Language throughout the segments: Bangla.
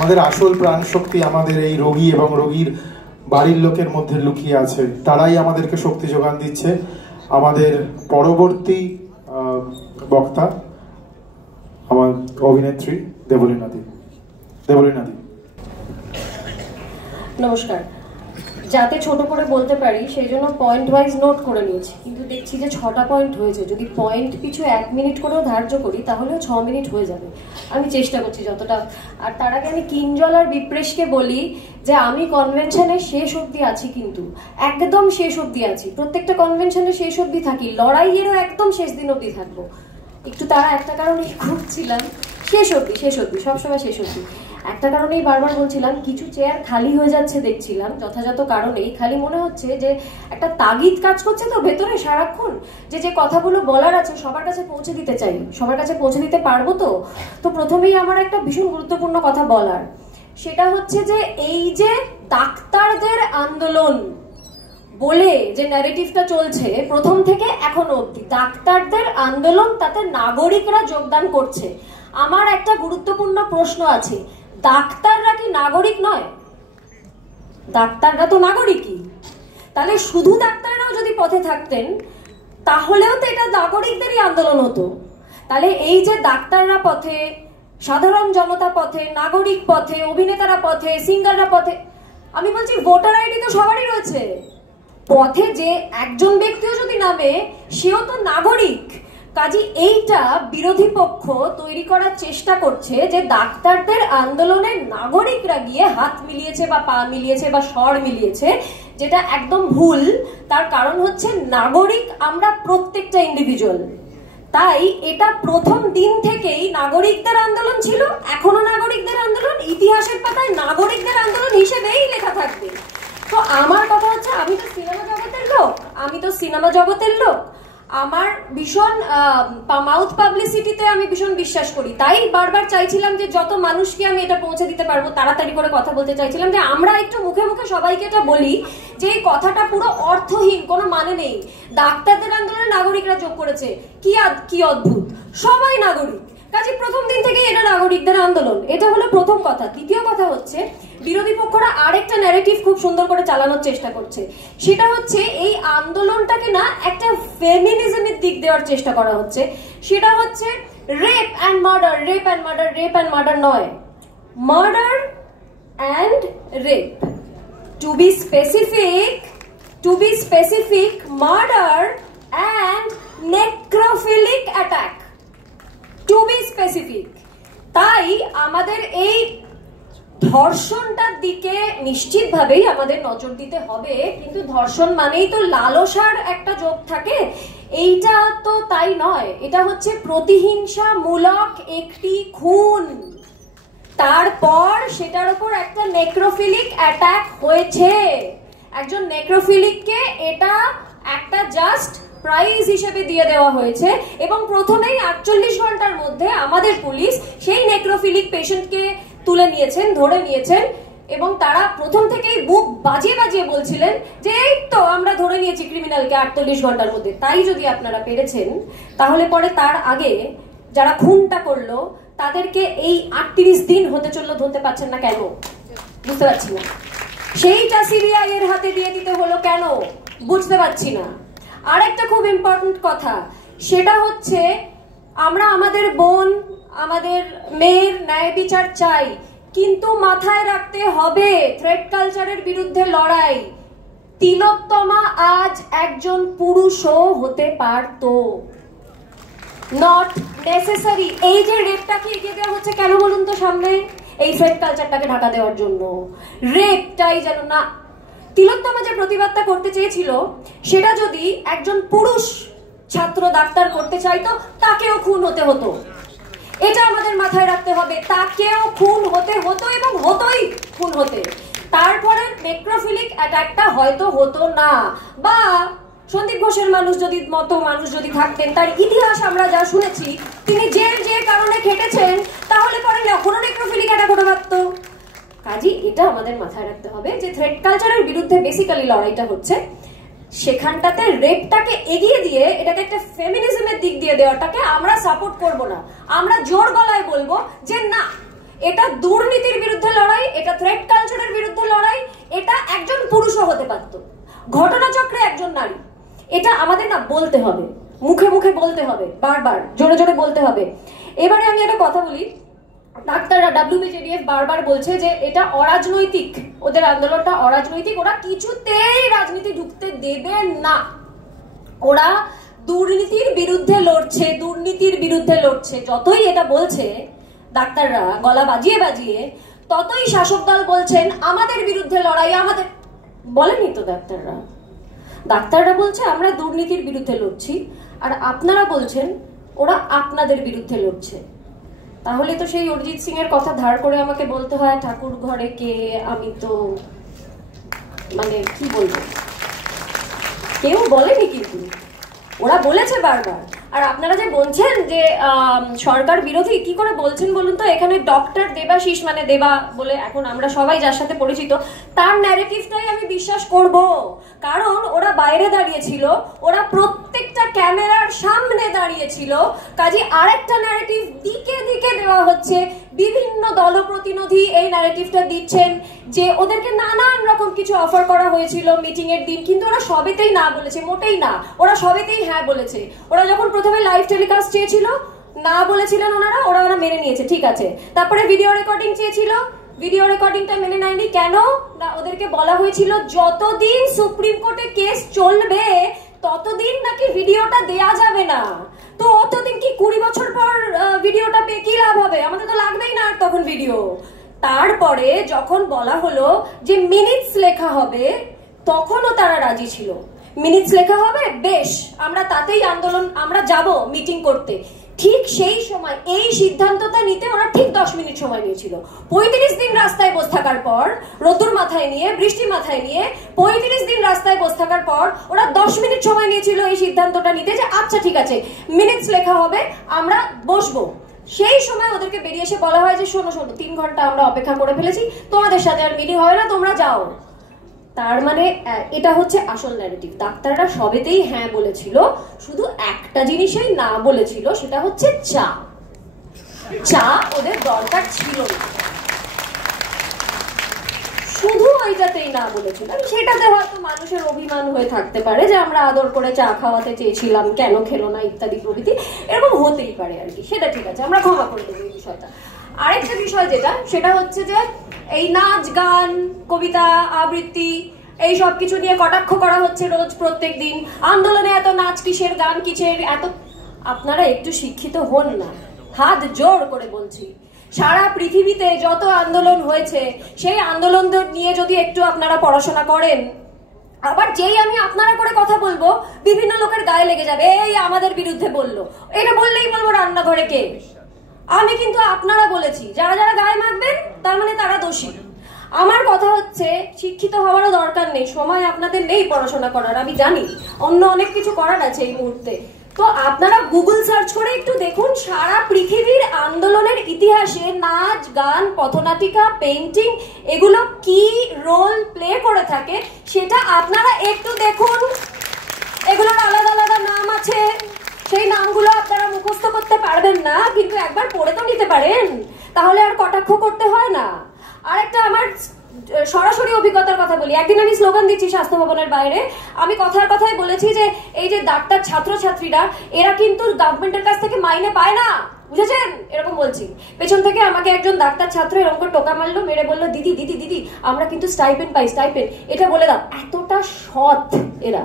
আমাদের আসল প্রাণ শক্তি আমাদের এই রোগী এবং রোগীর বাড়ির লোকের মধ্যে লুকিয়ে আছে। তারাই আমাদেরকে শক্তি যোগান দিচ্ছে। আমাদের পরবর্তী বক্তা আমার অভিনেত্রী দেবলীনা দি। নমস্কার। যাতে ছোট করে বলতে পারি সেই জন্য পয়েন্ট ওয়াইজ নোট করে নিয়েছি, কিন্তু দেখছি যে 6টা পয়েন্ট হয়েছে। যদি পয়েন্ট পিছু 1 মিনিট করেও ধার্য করি তাহলেও 6 মিনিট হয়ে যাবে। আমি চেষ্টা করছি যতটা। আর তার আগে আমি কিঞ্জল আর বিপ্রেশকে বলি যে আমি কনভেনশনের শেষ অবধি আছি, কিন্তু একদম শেষ অবধি আছি। প্রত্যেকটা কনভেনশনের শেষ অবধি থাকি, লড়াইয়েরও একদম শেষ দিন অবধি থাকবো। একটু তারা একটা কারণেই খুঁজছিলাম শেষ অবধি সবসময় শেষ অবধি। একটা কারণেই বারবার বলছিলাম, কিছু চেয়ার খালি হয়ে যাচ্ছে দেখছিলাম যথাযথ কারণেই। খালি মনে হচ্ছে যে একটা তাগিদ কাজ করছে তো ভেতরে সারাক্ষণ, যে কথাগুলো বলার আছে সবার কাছে পৌঁছে দিতে চাই, সবার কাছে পৌঁছে দিতে পারবো। তো প্রথমেই আমার একটা ভীষণ গুরুত্বপূর্ণ কথা বলার, সেটা হচ্ছে যে এই যে ডাক্তারদের আন্দোলন বলে যে ন্যারেটিভটা চলছে প্রথম থেকে এখনো অবধি, ডাক্তারদের আন্দোলন, তাতে নাগরিকরা যোগদান করছে। আমার একটা গুরুত্বপূর্ণ প্রশ্ন আছে, ডাক্তাররা কি নাগরিক নয়? ডাক্তাররা তো নাগরিকই। তাহলে শুধু ডাক্তাররাও যদি পথে থাকতেন তাহলেও তো এটা নাগরিকদেরই আন্দোলন হতো। তাহলে এই যে ডাক্তাররা পথে, সাধারণ জনতা পথে, নাগরিক পথে, অভিনেতারা পথে, সিঙ্গাররা পথে, আমি বলছি ভোটার আইডি তো সবারই রয়েছে। পথে যে একজন ব্যক্তিও যদি নামে সেও তো নাগরিক। কাজী এইটা বিরোধী পক্ষ তৈরি করার চেষ্টা করছে যে ডাক্তারদের আন্দোলনে নাগরিকরা গিয়ে হাত মিলিয়েছে বা পা মিলিয়েছে বা স্বর মিলিয়েছে, যেটা একদম ভুল। তার কারণ হচ্ছে নাগরিক আমরা প্রত্যেকটা ইন্ডিভিজুয়াল। তাই এটা প্রথম দিন থেকেই নাগরিকদের আন্দোলন ছিল, এখনো নাগরিকদের আন্দোলন, ইতিহাসের পাতায় নাগরিকদের আন্দোলন হিসেবেই লেখা থাকবে। তো আমার কথা হচ্ছে, আমি তো সিনেমা জগতের লোক, আমার ভীষণ মাউথ পাবলিসিটিতে আমি ভীষণ বিশ্বাস করি। তাই বারবার চাইছিলাম যে যত মানুষকে আমি এটা পৌঁছে দিতে পারবো তাড়াতাড়ি করে কথা বলতে চাইছিলাম, যে আমরা একটু মুখে মুখে সবাইকে এটা বলি যে এই কথাটা পুরো অর্থহীন, কোনো মানে নেই। ডাক্তারদের আন্দোলনে নাগরিকরা যোগ করেছে, কি অদ্ভুত, সবাই নাগরিক। কাজে প্রথম দিন থেকেই এটা নাগরিকদের আন্দোলন। এটা হলো প্রথম কথা। দ্বিতীয় কথা হচ্ছে, বিরোধী পক্ষরা আরেকটা ন্যারেটিভ খুব সুন্দর করে চালানোর চেষ্টা করছে। সেটা হচ্ছে এই আন্দোলনটাকে না একটা ফেমিনিজমের দিক দেওয়ার চেষ্টা করা হচ্ছে। সেটা হচ্ছে রেপ অ্যান্ড মার্ডার নয়, murder and rape. To be specific, murder and necrophilic attack, to be specific. তাই আমাদের এই ধর্ষণটার দিকে নিশ্চিতভাবেই আমাদের নজর দিতে হবে, কিন্তু ধর্ষণ মানেই তো লালসার একটা যোগ থাকে, এইটা তো তাই নয়। এটা হচ্ছে প্রতিহিংসামূলক একটি খুন, তারপর সেটার উপর একটা নেক্রোফিলিক অ্যাটাক হয়েছে। একজন নেক্রোফিলিককে এটা একটা জাস্ট প্রাইজ হিসেবে দিয়ে দেওয়া হয়েছে, এবং প্রথমেই 48 ঘন্টার মধ্যে আমাদের পুলিশ সেই নেক্রোফিলিক পেশেন্টকে তুলে নিয়েছেন, ধরে নিয়েছেন, এবং তারা প্রথম থেকেই বুক বাজিয়ে বাজিয়ে বলছিলেন যে এই তো আমরা ধরে নিয়েছি ক্রিমিনালকে 48 ঘন্টার মধ্যে। তাই যদি আপনারা পেরেছেন, তাহলে পরে তার আগে যারা খুনটা করলো তাদেরকে এই 38 দিন হতে চললো ধরতে পারছেন না কেন? বুঝতে পারছি না। সেইটা সিবিআই এর হাতে দিয়ে দিতে হলো কেন? বুঝতে পারছি না। আরেকটা খুব ইম্পর্টেন্ট কথা, সেটা হচ্ছে আমরা আমাদের বোন, আমাদের মেয়ের ন্যায় বিচার চাই, কিন্তু মাথায় রাখতে হবে থ্রেড কালচারের বিরুদ্ধে লড়াই। তিলোত্তমা আজ একজন পুরুষও হতে পারতো, নট নেসেসারি। এই যে রেপটাকে এগিয়ে দেওয়া হচ্ছে কেন বলুন তো সামনে? এই থ্রেড কালচারটাকে ঢাকা দেওয়ার জন্য। রেপটাই যেন না, তিলোত্তমা যে প্রতিবাদটা করতে চেয়েছিল সেটা যদি একজন পুরুষ ছাত্র ডাক্তার করতে চাইতো, তাকেও খুন হতে হতো। এটা আমাদের মাথায় রাখতে হবে, তাকেও খুন হতে হতো এবং হতোই খুন হতে। তারপরে নেক্রোফিলিক অ্যাটাকটা হয়তো হতো না, বা সন্দীপ ঘোষের মানুষ যদি থাকতেন, তার ইতিহাস আমরা যা শুনেছি, তিনি যে কারণে খেটেছেন, তাহলে পরে এখনো নেক্রোফিলিক অ্যাটাক হতে পারতো। কাজী এটা আমাদের মাথায় রাখতে হবে যে থ্রেড কালচারের বিরুদ্ধে বেসিক্যালি লড়াইটা হচ্ছে, সেখানটাতে রেপটাকে এগিয়ে দিয়ে এটাকে একটা ফেমিনিজমের দিক দিয়ে দেওয়াটাকে আমরা সাপোর্ট করব না। আমরা জোর গলায় বলবো যে না, এটা দুর্নীতির বিরুদ্ধে এটা থ্রেট কালচারের বিরুদ্ধে লড়াই, এটা একজন পুরুষও হতে পারত, ঘটনাচক্রে একজন নারী। এটা আমাদের না বলতে হবে, মুখে মুখে বলতে হবে, বারবার জোরে জোরে বলতে হবে। এবারে আমি একটা কথা বলি, ডাক্তাররা WBJDF বারবার বলছে যে এটা অরাজনৈতিক, ওদের আন্দোলনটা অরাজনৈতিক, ওরা কিছুতেই রাজনীতি ঢুকতে দেবে না, ওরা দুর্নীতির বিরুদ্ধে লড়ছে, দুর্নীতির বিরুদ্ধে লড়ছে। যতই এটা বলছে ডাক্তাররা গলা বাজিয়ে বাজিয়ে, ততই শাসক দল বলছেন আমাদের বিরুদ্ধে লড়াই, আমাদের। বলেনি তো ডাক্তাররা, ডাক্তাররা বলছে আমরা দুর্নীতির বিরুদ্ধে লড়ছি, আর আপনারা বলছেন ওরা আপনাদের বিরুদ্ধে লড়ছে। তাহলে তো সেই অরিজিৎ সিং এর কথা ধার করে আমাকে বলতে হয় ঠাকুর ঘরে কে, আমি তো মানে কি বলবো, কেউ বলেনি, কিন্তু ওরা বলেছে বারবার। আর আপনারা যে বলছেন যে সরকার বিরোধী, কি করে বলছেন বলুন তো? এখানে ডক্টর দেবাশিস, মানে দেবা বলে এখন আমরা সবাই যার সাথে পরিচিত, তার ন্যারেটিভটাই আমি বিশ্বাস করব, কারণ ওরা বাইরে দাঁড়িয়েছিল, ওরা প্রত্যেকটা ক্যামেরার সামনে দাঁড়িয়েছিল। কাজে আরেকটা ন্যারেটিভ দিকে দিকে দেওয়া হচ্ছে, বিভিন্ন দলপ্রতিনিধি এই ন্যারেটিভটা দিচ্ছেন যে ওদেরকে নানান রকম কিছু অফার করা হয়েছিল মিটিং এর দিন, কিন্তু ওরা সবেতেই না বলেছে, মোটেই না, ওরা সবেতেই হ্যাঁ বলেছে। ওরা যখন প্রথমে লাইভ টেলিকাস্ট চেয়েছিল, না বলেছিলেন ওরা মেনে নিয়েছে, ঠিক আছে। তারপরে ভিডিও রেকর্ডিং চেয়েছিল, ভিডিও রেকর্ডিংটা মেনে নেয়নি। কেন না? ওদেরকে বলা হয়েছিল যতদিন সুপ্রিম কোর্টে কেস চলবে ততদিন নাকি ভিডিওটা দেয়া যাবে না। তো অতদিন কি 20 বছর পর ভিডিওটা পেয়ে কি লাভ হবে? আমাদের তো লাগবেই না তখন ভিডিও। তারপরে যখন বলা হলো যে মিনিটস লেখা হবে, তখনও তারা রাজি ছিল। মিনিটস লেখা হবে, বেশ, আমরা তাতেই আন্দোলন, আমরা যাব মিটিং করতে। ঠিক সেই সময় এই সিদ্ধান্তটা নিতে ওরা ঠিক 10 মিনিট সময় নিয়েছিল। 35 দিন রাস্তায় বসে থাকার পর, রোদ্দুর মাথায় নিয়ে, বৃষ্টি মাথায় নিয়ে 35 দিন রাস্তায় বসে থাকার পর ওরা 10 মিনিট সময় নিয়েছিল এই সিদ্ধান্তটা নিতে যে আচ্ছা ঠিক আছে মিনিটস লেখা হবে, আমরা বসবো। সেই সময় ওদেরকে বেরিয়ে এসে বলা হয় যে শোনো 3 ঘন্টা আমরা অপেক্ষা করে ফেলেছি, তোমাদের সাথে আর মিটিং হবে না, তোমরা যাও। তার মানে এটা হচ্ছে আসল ন্যারেটিভ। ডাক্তাররা সবেতেই হ্যাঁ বলেছিল, শুধু একটা জিনিসেই না বলেছিল, সেটা হচ্ছে চা। চা ওদের দরকার ছিল না, শুধু ওইটাতেই না বলেছিল। সেটাতে হয়তো মানুষের অভিমান হয়ে থাকতে পারে যে আমরা আদর করে চা খাওয়াতে চেয়েছিলাম, কেন খেলো না, ইত্যাদি প্রভৃতি, এরকম হতেই পারে আর কি। সেটা ঠিক আছে, আমরা ক্ষমা করে দেবো এই বিষয়টা। আরেকটা বিষয় যেটা, সেটা হচ্ছে যে এই নাচ গান কবিতা আবৃত্তি এই সব কিছু নিয়ে কটাক্ষ করা হচ্ছে রোজ প্রত্যেক দিন। আন্দোলনে এত নাচ কিসের, গান কিসের, এত। আপনারা একটু শিক্ষিত হন না, হাত জোর করে বলছি। সারা পৃথিবীতে যত আন্দোলন হয়েছে সেই আন্দোলন নিয়ে যদি একটু আপনারা পড়াশোনা করেন, আবার যেই আমি আপনারা করে কথা বলবো বিভিন্ন লোকের গায়ে লেগে যাবে, এই আমাদের বিরুদ্ধে বললো, এটা বললেই বলবো রান্নাঘরে কে। আমি কিন্তু আপনারা বলেছি, যারা যারা গায়ে মাখবেন তার মানে তারা দোষী। আমার কথা হচ্ছে শিক্ষিত হওয়ারও দরকার নেই, সময় আপনাদের নেই পড়াশোনা করার, আমি জানি, অন্য অনেক কিছু করার আছে এই মুহূর্তে। তো আপনারা গুগল সার্চ করে একটু দেখুন সারা পৃথিবীর আন্দোলনের ইতিহাসে নাচ গান পথনাটিকা পেইন্টিং এগুলো কি রোল প্লে করে থাকে সেটা আপনারা একটু দেখুন। এগুলোর আলাদা আলাদা নাম আছে, সেই নামগুলো আপনারা মুখস্থ করতে পারবেন না, কিন্তু একবার পড়ে তো নিতে পারেন, তাহলে আর কটাক্ষ করতে হয় না। আরেকটা আমার সরাসরি অভিজ্ঞতার কথা বলি। একদিন আমি স্লোগান দিচ্ছি স্বাস্থ্য ভবনের বাইরে, আমি কথায় কথায় বলেছি যে এই যে ডাক্তার ছাত্রছাত্রীরা এরা কিন্তু গভর্নমেন্টের কাছ থেকে মাইনে পায় না, বুঝেছেন? এরকম বলছি, পেছন থেকে আমাকে একজন ডাক্তার ছাত্র এরকম করে টোকা মারলো, মেরে বললো দিদি দিদি দিদি আমরা কিন্তু স্টাইপেন্ড পাই, স্টাইপেন্ড, এটা বলে দাও। এতটা সৎ এরা,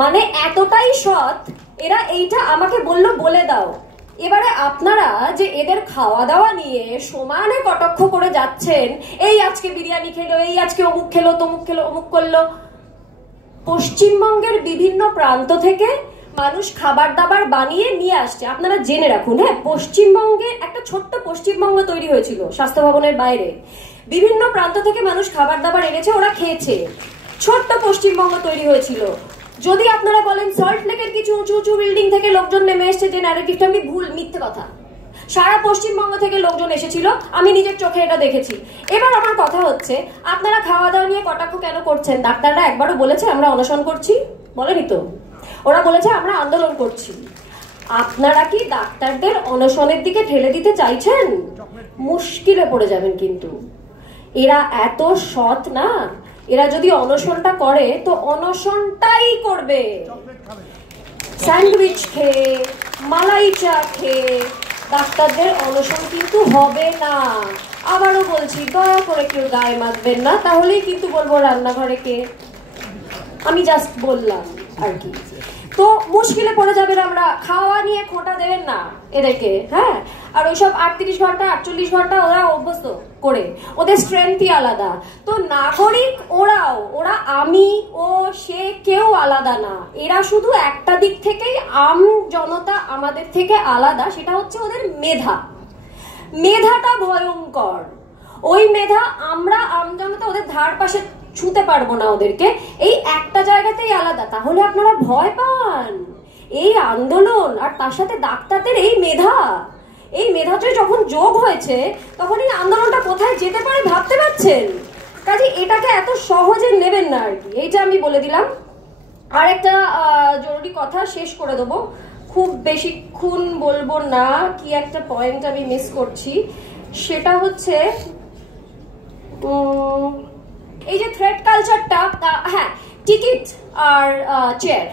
মানে এতটাই সৎ এরা, এইটা আমাকে বললো বলে দাও। এবারে আপনারা যে এদের খাওয়া দাওয়া নিয়ে সমানে কটাক্ষ করে যাচ্ছেন, এই আজকে বিরিয়ানি খেলো, এই আজকে অমুক খেলো, তমুক খেলো, অমুক করলো। পশ্চিমবঙ্গের বিভিন্ন প্রান্ত থেকে মানুষ খাবার দাবার বানিয়ে নিয়ে আসছে, আপনারা জেনে রাখুন। হ্যাঁ, পশ্চিমবঙ্গে একটা ছোট্ট পশ্চিমবঙ্গ তৈরি হয়েছিল স্বাস্থ্য ভবনের বাইরে, বিভিন্ন প্রান্ত থেকে মানুষ খাবার দাবার এনেছে, ওরা খেয়েছে, ছোট্ট পশ্চিমবঙ্গ তৈরি হয়েছিল। যদি আপনারা বলেন সল্ট লেকের কিছু উঁচু উঁচু বিল্ডিং থেকে লোকজন নেমে এসছে, যে ন্যারেটিভটা আমি ভুল, মিথ্যে কথা। সারা পশ্চিমবঙ্গ থেকে লোকজন এসেছিল, আমি নিজের চোখে এটা দেখেছি। এবার আমার কথা হচ্ছে আপনারা খাওয়া দাওয়া নিয়ে কটাক্ষ কেন করছেন? ডাক্তাররা একবারও বলেছে আমরা অনশন করছি? বলেনি তো, ওরা বলেছে আমরা আন্দোলন করছি। আপনারা কি ডাক্তারদের অনশনের দিকে ঠেলে দিতে চাইছেন? মুশকিলে পড়ে যাবেন কিন্তু। এরা এত সৎ না, এরা যদি অনশনটা করে তো অনশনটাই করবে, স্যান্ডউইচ খেয়ে মালাই চা খেয়ে। ডাক্তারদের অনশন কিন্তু হবে না। আবারও বলছি, দয়া করে কেউ গায়ে মাখবেন না, তাহলেই কিন্তু বলবো রান্নাঘরে কে। আমি জাস্ট বললাম আর কি। তো মুশকিলে পড়ে যাবেন আমরা, খাওয়া নিয়ে খোঁটা দেবেন না এদেরকে, হ্যাঁ। আর ওইসব 38 ঘন্টা 48 ঘন্টা ওরা অভ্যস্ত করে, ওদের স্ট্রেংথই আলাদা। তো নাগরিক ওরা আমি ও সে কেউ আলাদা না, এরা শুধু একটা দিক থেকেই আম জনতা আমাদের থেকে আলাদা, সেটা হচ্ছে ওদের মেধাটা ভয়ঙ্কর। ওই মেধা আমরা আম জনতা ওদের ধার পাশে ছুঁতে পারবো না ওদেরকে, এই একটা জায়গাতেই আলাদা। তাহলে আপনারা ভয় পান এই আন্দোলন আর তার সাথে ডাক্তারদের এই মেধাটা যখন যোগ হয়েছে তখন এই আন্দোলনটা কোথায় যেতে পারে ভাবতে পারছেন? কাজে এটাকে এত সহজে নেবেন না আর কি, এইটা আমি বলে দিলাম। আর একটা জরুরি কথা শেষ করে দেবো, খুব বেশিক্ষণ বলবো না, কি একটা পয়েন্ট আমি মিস করছি, সেটা হচ্ছে এই যে থ্রেড কালচারটা। হ্যাঁ, টিকিট আর চেয়ার।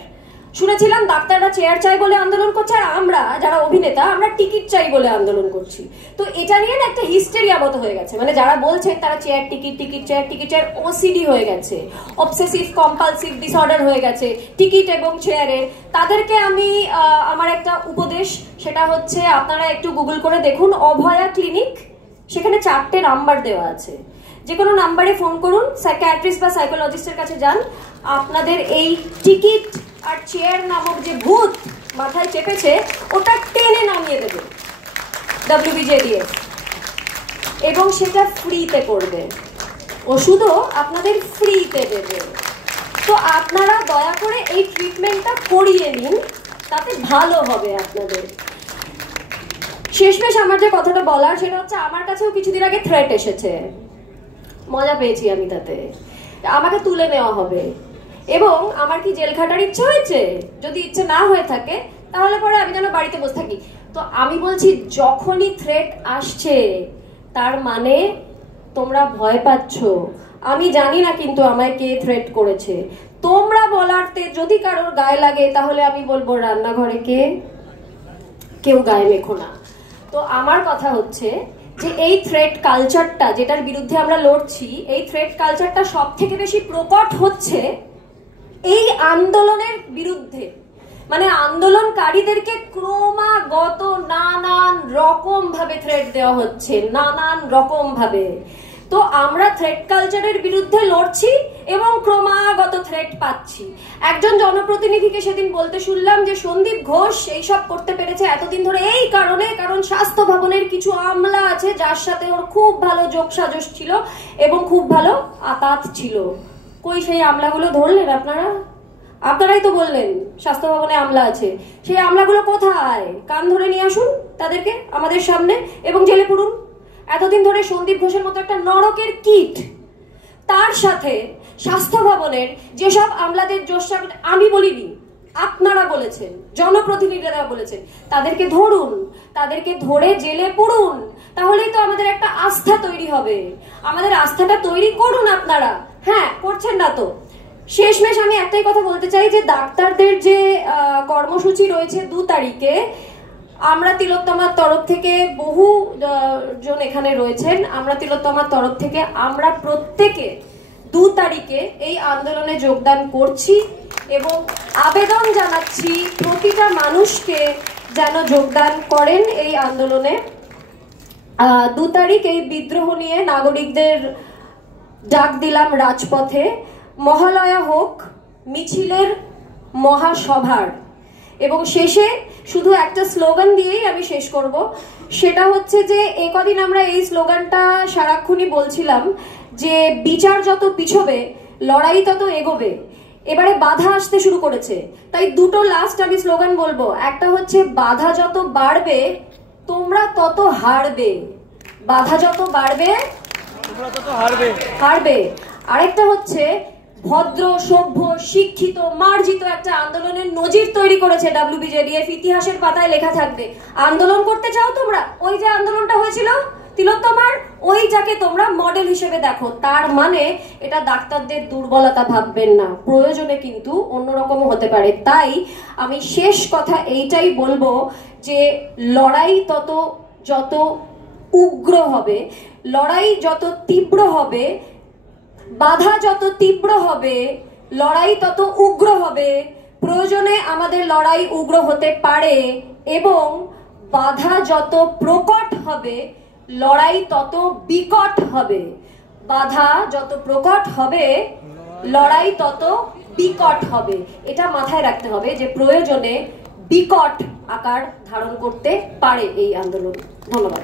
শুনেছিলাম ডাক্তাররা চেয়ার চাই বলে আন্দোলন করছে, আর আমরা যারা অভিনেতা আমরা টিকিট চাই বলে আন্দোলন করছি। তো এটা নিয়ে না একটা হিস্টেরিয়া মতো হয়ে গেছে, মানে যারা বলছেন তারা চেয়ার টিকিট ওসিডি হয়ে গেছে, অবসেসিভ কম্পালসিভ ডিসঅর্ডার হয়ে গেছে টিকিট এবং চেয়ারের। তাদেরকে আমি আমার একটা উপদেশ, সেটা হচ্ছে আপনারা একটু গুগল করে দেখুন, অভয়া ক্লিনিক, সেখানে 4টে নাম্বার দেওয়া আছে, যে কোনো নাম্বারে ফোন করুন, সাইকিয়াট্রিস্ট বা সাইকোলজিস্টের কাছে যান, আপনাদের এই টিকিট আর চেয়ার নামক যে ভূত মাথায় চেপেছে ওটা টেনে নামিয়ে দেবে WBJDF, এবং সেটা ফ্রিতে করবে, ওষুধও আপনাদের ফ্রিতে দেবে। তো আপনারা দয়া করে এই ট্রিটমেন্টটা করিয়ে নিন, তাতে ভালো হবে আপনাদের। শেষমেশ আমার যে কথাটা বলার সেটা হচ্ছে, আমার কাছেও কিছুদিন আগে থ্রেট এসেছে, মজা পেয়েছি আমি তাতে, আমাকে তুলে নেওয়া হবে, এবং আমার কি জেল খাটার ইচ্ছে হয়েছে? যদি ইচ্ছে না হয়ে থাকে তাহলে পরে আমি যেন বাড়িতে বসে থাকি। তো আমি বলছি, যখনই থ্রেট আসছে তার মানে তোমরা ভয় পাচ্ছ। আমি জানি না কিন্তু আমায় কে থ্রেট করেছে, তোমরা বলারতে যদি কারোর গায়ে লাগে তাহলে আমি বলবো রান্নাঘরে কেউ গায়ে মেখো না। তো আমার কথা হচ্ছে যে এই থ্রেট কালচারটা যেটার বিরুদ্ধে আমরা লড়ছি, এই থ্রেট কালচারটা সব থেকে বেশি প্রকট হচ্ছে এই আন্দোলনের বিরুদ্ধে। মানে আন্দোলনকারীদেরকে ক্রমাগত নানান রকম ভাবে থ্রেট দেওয়া হচ্ছে, নানান রকম ভাবে। তো আমরা থ্রেট কালচারের বিরুদ্ধে লড়ছি এবং ক্রমাগত থ্রেট পাচ্ছি। একজন জনপ্রতিনিধিকে সেদিন বলতে শুনলাম যে সন্দীপ ঘোষ এইসব করতে পেরেছে এতদিন ধরে এই কারণে, কারণ স্বাস্থ্য ভবনের কিছু আমলা আছে যার সাথে ওর খুব ভালো যোগসাজশ ছিল এবং খুব ভালো আতাত ছিল। কই সেই আমলাগুলো ধরলেন আপনারাই তো বললেন স্বাস্থ্য ভবনে আমলা আছে, সেই আমলাগুলো কোথায়? কান ধরে নিয়ে আসুন তাদেরকে আমাদের সামনে এবং জেলে পুরুন। এতদিন ধরে সন্দীপ ঘোষের মতো একটা নরকের কীট, তার সাথে স্বাস্থ্য ভবনের যেসব আমলাদের জোশা, আমি বলিনি, আপনারা বলেছেন, জনপ্রতিনিধিরা বলেছেন, তাদেরকে ধরুন, তাদেরকে ধরে জেলে পুরুন, তাহলেই তো আমাদের একটা আস্থা তৈরি হবে। আমাদের আস্থাটা তৈরি করুন আপনারা, হ্যাঁ করছেন না তো। শেষমেশ আমি একটাই কথা বলতে চাই যে ডাক্তারদের যে কর্মসূচি রয়েছে 2 তারিখে, আমরা তিলোত্তমার তরফ থেকে, বহু জন এখানে রয়েছেন, আমরা তিলোত্তমার তরফ থেকে আমরা প্রত্যেকে 2 তারিখে এই আন্দোলনে যোগদান করছি এবং আবেদন জানাচ্ছি প্রতিটা মানুষকে যেন যোগদান করেন এই আন্দোলনে। 2 তারিখ এই বিদ্রোহ নিয়ে নাগরিকদের ডাক দিলাম রাজপথে, মহালয়া হোক মিছিলের মহাসভার, এবং শেষে শুধু একটা স্লোগান দিয়েই আমি শেষ করব, সেটা হচ্ছে যে একদিন আমরা এই স্লোগানটা সারাক্ষণই বলছিলাম যে বিচার যত পিছবে লড়াই তত এগোবে। এবারে বাধা আসতে শুরু করেছে, তাই 2টো লাস্ট আমি স্লোগান বলবো। একটা হচ্ছে বাধা যত বাড়বে তোমরা তত হারবে, বাধা যত বাড়বে তোমরা তত হারবে। আরেকটা হচ্ছে ভদ্র সভ্য শিক্ষিত মার্জিত একটা আন্দোলনের নজির তৈরি করেছে WBJDF, ইতিহাসের পাতায় লেখা থাকবে। আন্দোলন করতে চাও তোমরা? ওই যে আন্দোলনটা হয়েছিল তিলোত্তমার ওই যাকে তোমরা মডেল হিসেবে দেখো, তার মানে এটা ডাক্তারদের দুর্বলতা ভাববেন না, প্রয়োজনে কিন্তু অন্যরকম হতে পারে। তাই আমি শেষ কথা এইটাই বলবো যে লড়াই যত উগ্র হবে, লড়াই যত তীব্র হবে, বাধা যত তীব্র হবে, লড়াই তত উগ্র হবে। প্রয়োজনে আমাদের লড়াই উগ্র হতে পারে, এবং বাধা যত প্রকট হবে লড়াই তত বিকট হবে। বাধা যত প্রকট হবে লড়াই তত বিকট হবে। এটা মাথায় রাখতে হবে যে প্রয়োজনে বিকট আকার ধারণ করতে পারে এই আন্দোলন। ধন্যবাদ।